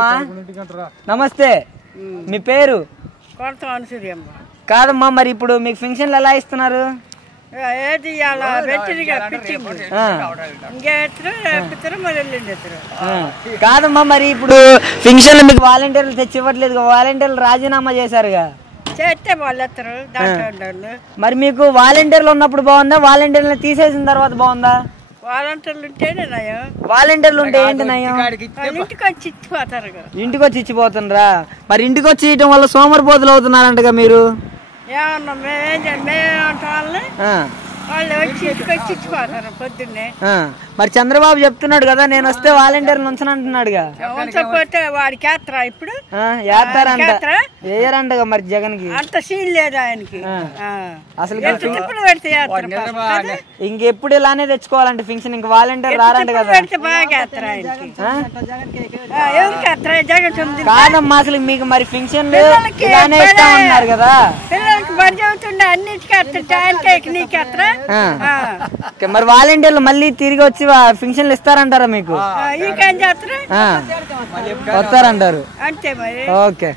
అమ్మా నమస్తే మీ పేరు కాదమ్మా మరి ఇప్పుడు మీకు ఫంక్షన్లు ఎలా ఇస్తున్నారు కాదమ్మా మరి ఇప్పుడు ఫంక్షన్లు మీకు వాలంటీర్లు తెచ్చి ఇవ్వట్లేదు వాలంటీర్లు రాజీనామా చేశారుగా చేస్తే వాళ్ళు మరి మీకు వాలంటీర్లు ఉన్నప్పుడు బాగుందా వాలంటీర్లు తీసేసిన తర్వాత బాగుందా వాలంటీర్లు ఉంటేనే నయం వాలంటీర్లు ఉంటే ఏంటి నయం ఇంటికి వచ్చి ఇచ్చిపోతారు ఇంటికి వచ్చి ఇచ్చిపోతుండ్రా మరి ఇంటికి వచ్చి ఇవ్వడం వల్ల సోమరిపోతులు అవుతున్నారంటగా మీరు ఏమన్నా మేమేమంటాం వాళ్ళని వాళ్ళు వచ్చి ఇంటికి వచ్చి ఇచ్చిపోతారు పొద్దున్నే మరి చంద్రబాబు చెప్తున్నాడు కదా నేను వస్తే వాలంటీర్లు ఉంచనంటున్నాడుగా ఉంచకపోతే వాడికి వేస్తారా ఇప్పుడు వేయరంటగా మరి జగన్ కి అంత సీన్ లేదు ఆయనకి అసలు పెడితే ఇంకెప్పుడు ఇలానే తెచ్చుకోవాలంటే ఫంక్షన్ ఇంక వాలంటీర్ రారంట కదా కాదమ్మా అసలు మీకు మరి ఫంక్షన్ ఇలానే ఇస్తా ఉన్నారు కదా పిల్లలకి బడి చదువుతుండే అన్నిటికీ ఆయనకి నీకు ఎత్తరా మరి వాలంటీర్లు మళ్ళీ తిరిగి వచ్చి ఫంక్షన్లు ఇస్తారంటారా మీకు వస్తారంటారు అంతే మరి ఓకే